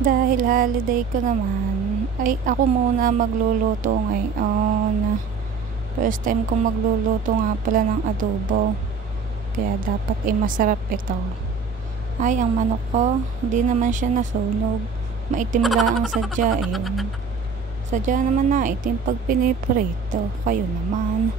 Dahil holiday ko naman, ay ako muna magluluto ngayon. First time kong magluluto nga pala ng adobo. Kaya dapat masarap ito. Ay, ang manok ko, hindi naman siya nasunog. Maitim lang ang sadya Sadya naman na itim pag piniprito. Kayo naman.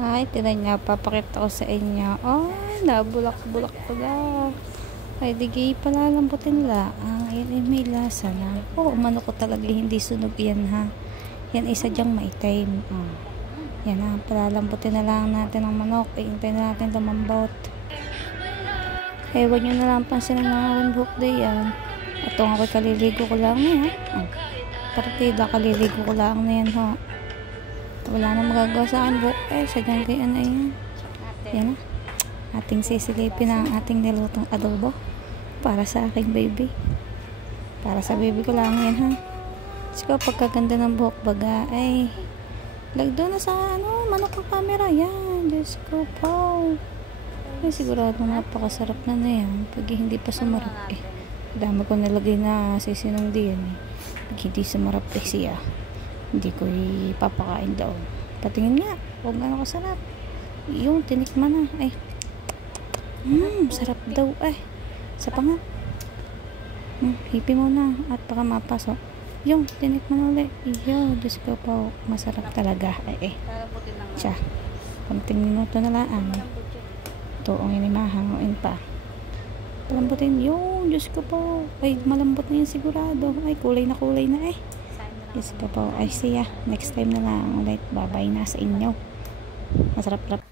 Ay, tinan nga, papakita ko sa inyo. Ay, nabulak-bulak pala. Ay, digay pala lambutin la. Yan ay may lasa na. Umano ko talaga hindi sunog yan ha. Yan ay sadyang maitim. Yan ha, palalambutin na lang natin ang manok. Iintay na natin lumambot. Huwag nyo na lang pansin ang mga buhok day yan. Ito nga ako'y kaliligo ko lang yan. Partida, kaliligo ko lang na yan ho. Wala na magagawa sa akin buhok. Sadyang kaya na yan. Yan na. Ating sisilipin ang ating nilutong adobo. Para sa aking baby. Para sa baby ko lang yan ha. Sige, pagkaganda ng buhok baga ay lagdo na sa manok ang camera. Yan. Diyos ko po. Ay sigurado napakasarap na yan. Pag hindi pa sumarap dami ko nalagay na sisinong diyan Pag hindi sumarap siya. Hindi ko ipapakain daw. Patingin nga. Huwag nga kasarap. Yung tinikman na. Sarap daw. Sa pa nga. Hipi mo na. At baka mapasok. Yung, tinik mo na ulit. Iyo, Diyos ko po. Masarap talaga. Siya. Konting minuto na lang. Ito, ang inimahanguin pa. Palambutin. Yung, Diyos ko po. Ay, malambot na yun sigurado. Ay, kulay na eh. Diyos ko po. Ay, siya. Next time na lang ulit. Babay na sa inyo. Masarap.